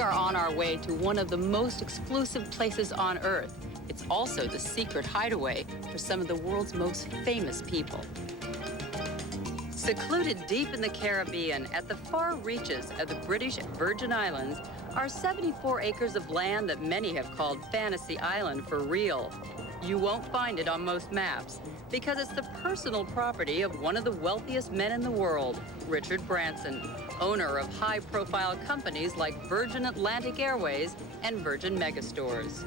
We are on our way to one of the most exclusive places on Earth. It's also the secret hideaway for some of the world's most famous people. Secluded deep in the Caribbean, at the far reaches of the British Virgin Islands, are 74 acres of land that many have called Fantasy Island for real. You won't find it on most maps because it's the personal property of one of the wealthiest men in the world, Richard Branson, owner of high-profile companies like Virgin Atlantic Airways and Virgin Megastores.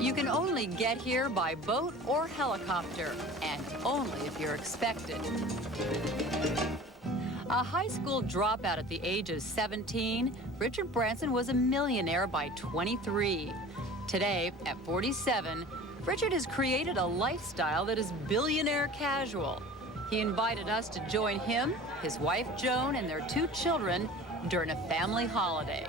You can only get here by boat or helicopter, and only if you're expected. A high school dropout at the age of 17, Richard Branson was a millionaire by 23. Today, at 47, Richard has created a lifestyle that is billionaire casual. He invited us to join him, his wife Joan, and their 2 children during a family holiday.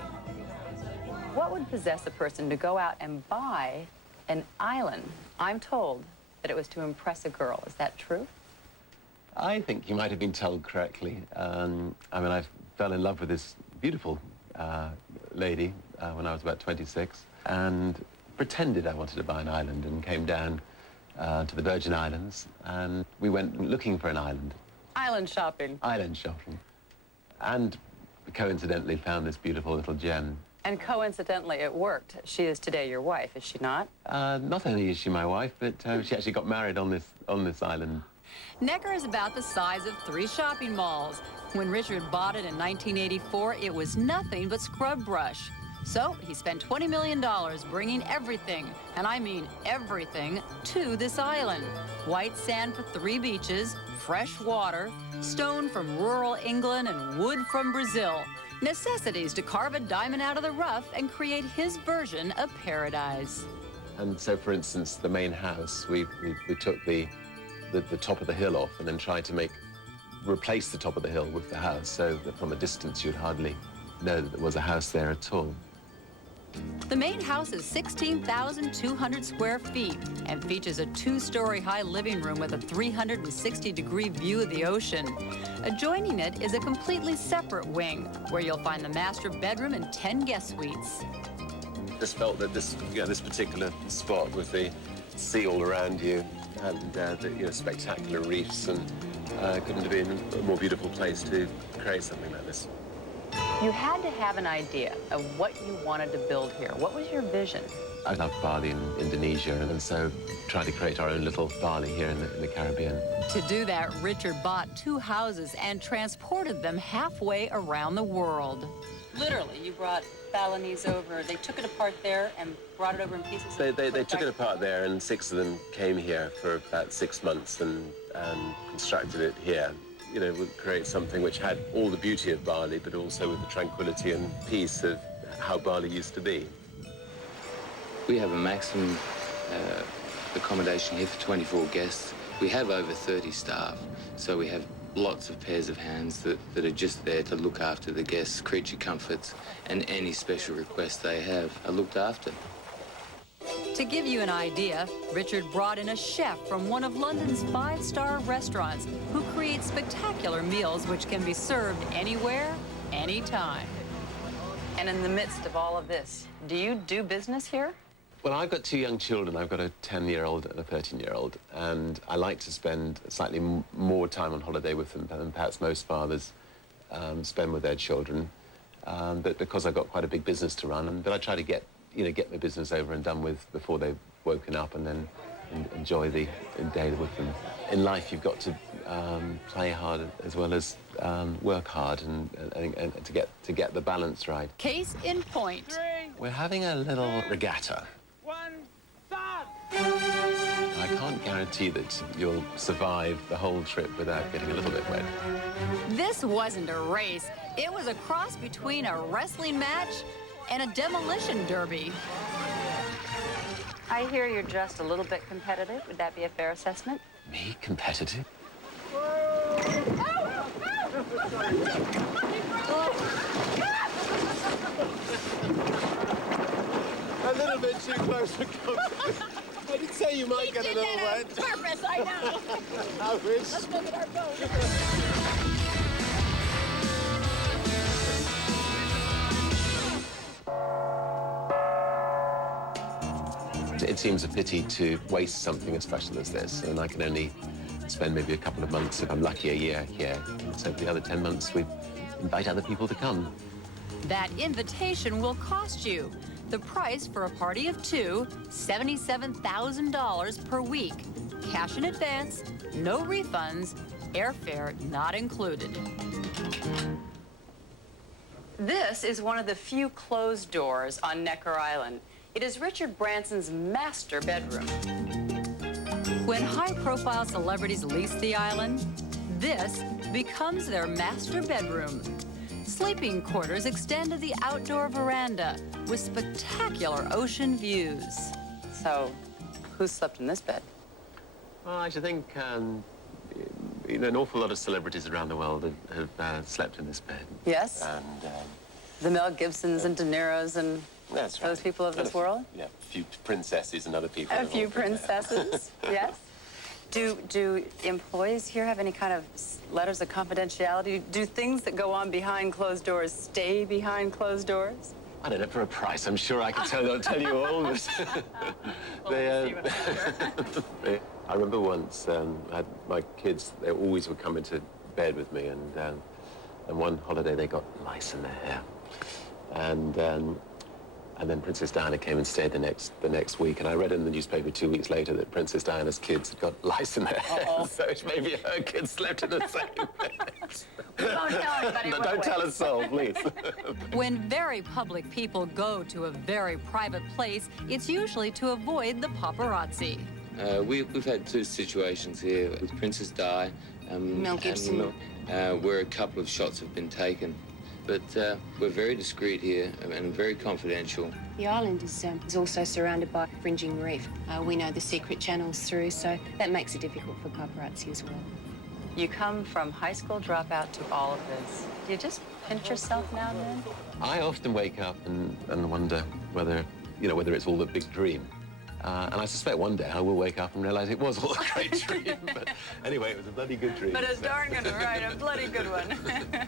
What would possess a person to go out and buy an island? I'm told that it was to impress a girl. Is that true? I think you might have been told correctly. I mean, I fell in love with this beautiful lady when I was about 26 and pretended I wanted to buy an island and came down to the Virgin Islands, and we went looking for an island. Island shopping. Island shopping. And coincidentally found this beautiful little gem. And coincidentally, it worked. She is today your wife, is she not? Not only is she my wife, but she actually got married on this island. Necker is about the size of 3 shopping malls. When Richard bought it in 1984, it was nothing but scrub brush. So he spent $20 million bringing everything, and I mean everything, to this island. White sand for 3 beaches, fresh water, stone from rural England, and wood from Brazil. Necessities to carve a diamond out of the rough and create his version of paradise. And so, for instance, the main house, we took the top of the hill off and then tried to replace the top of the hill with the house, so that from a distance you'd hardly know that there was a house there at all. The main house is 16,200 square feet and features a 2-story high living room with a 360-degree view of the ocean. Adjoining it is a completely separate wing where you'll find the master bedroom and 10 guest suites. Just felt that this particular spot with the sea all around you and the spectacular reefs, and couldn't have been a more beautiful place to create something like this. You had to have an idea of what you wanted to build here. What was your vision? I love Bali in Indonesia, and so tried to create our own little Bali here in the Caribbean. To do that, Richard bought 2 houses and transported them halfway around the world. Literally, you brought Balinese over. They took it apart there and brought it over in pieces. They took it apart there, and 6 of them came here for about 6 months and constructed it here. You know, would create something which had all the beauty of Bali, but also with the tranquility and peace of how Bali used to be. We have a maximum accommodation here for 24 guests. We have over 30 staff, so we have lots of pairs of hands that are just there to look after the guests' creature comforts, and any special requests they have are looked after. To give you an idea, Richard brought in a chef from one of London's 5-star restaurants who creates spectacular meals which can be served anywhere, anytime. And in the midst of all of this, do you do business here? Well, I've got 2 young children. I've got a 10-year-old and a 13-year-old, and I like to spend slightly more time on holiday with them than perhaps most fathers spend with their children. But because I've got quite a big business to run, but I try to get my business over and done with before they've woken up, and then enjoy the day with them. In life, you've got to play hard as well as work hard, and to get the balance right. Case in point. 3. We're having a little regatta. 1, start! I can't guarantee that you'll survive the whole trip without getting a little bit wet. This wasn't a race. It was a cross between a wrestling match and a demolition derby. I hear you're just a little bit competitive. Would that be a fair assessment? Me? Competitive? A little bit too close for comfort. I did say you might get a little wet. On purpose, I know. I wish. Let's look at our boat. it seems a pity to waste something as special as this, and I can only spend maybe a couple of months, if I'm lucky, a year here. And so for the other 10 months, we invite other people to come. That invitation will cost you. The price for a party of two, $77,000 per week. Cash in advance, no refunds, airfare not included. This is one of the few closed doors on Necker Island. It is Richard Branson's master bedroom. When high-profile celebrities lease the island, this becomes their master bedroom. Sleeping quarters extend to the outdoor veranda with spectacular ocean views. So, who slept in this bed? Well, I should think, you know, an awful lot of celebrities around the world have slept in this bed. Yes? And, The Mel Gibsons and De Niros and that's those right. people of this world? Yeah, a few princesses and other people. A few princesses, yes. Do employees here have any kind of letters of confidentiality? Do things that go on behind closed doors stay behind closed doors? I don't know, for a price, I'm sure I could tell you all. But I remember once, I had my kids, they always would come into bed with me, and one holiday they got lice in their hair. And then Princess Diana came and stayed the next week, and I read in the newspaper 2 weeks later that Princess Diana's kids had got lice in their hair, so maybe her kids slept in the same bed. Don't tell anybody. No, don't tell a soul, please. When very public people go to a very private place, it's usually to avoid the paparazzi. We've had two situations here with Princess Di Mel Gibson. where a couple of shots have been taken. But we're very discreet here and very confidential. The island is also surrounded by a fringing reef. We know the secret channels through, so that makes it difficult for paparazzi as well. You come from high school dropout to all of this. Do you just pinch yourself now and then? I often wake up and wonder whether it's all a big dream. And I suspect one day I will wake up and realize it was all a great dream. But anyway, it was a bloody good dream. But a darn good one, right? A bloody good one.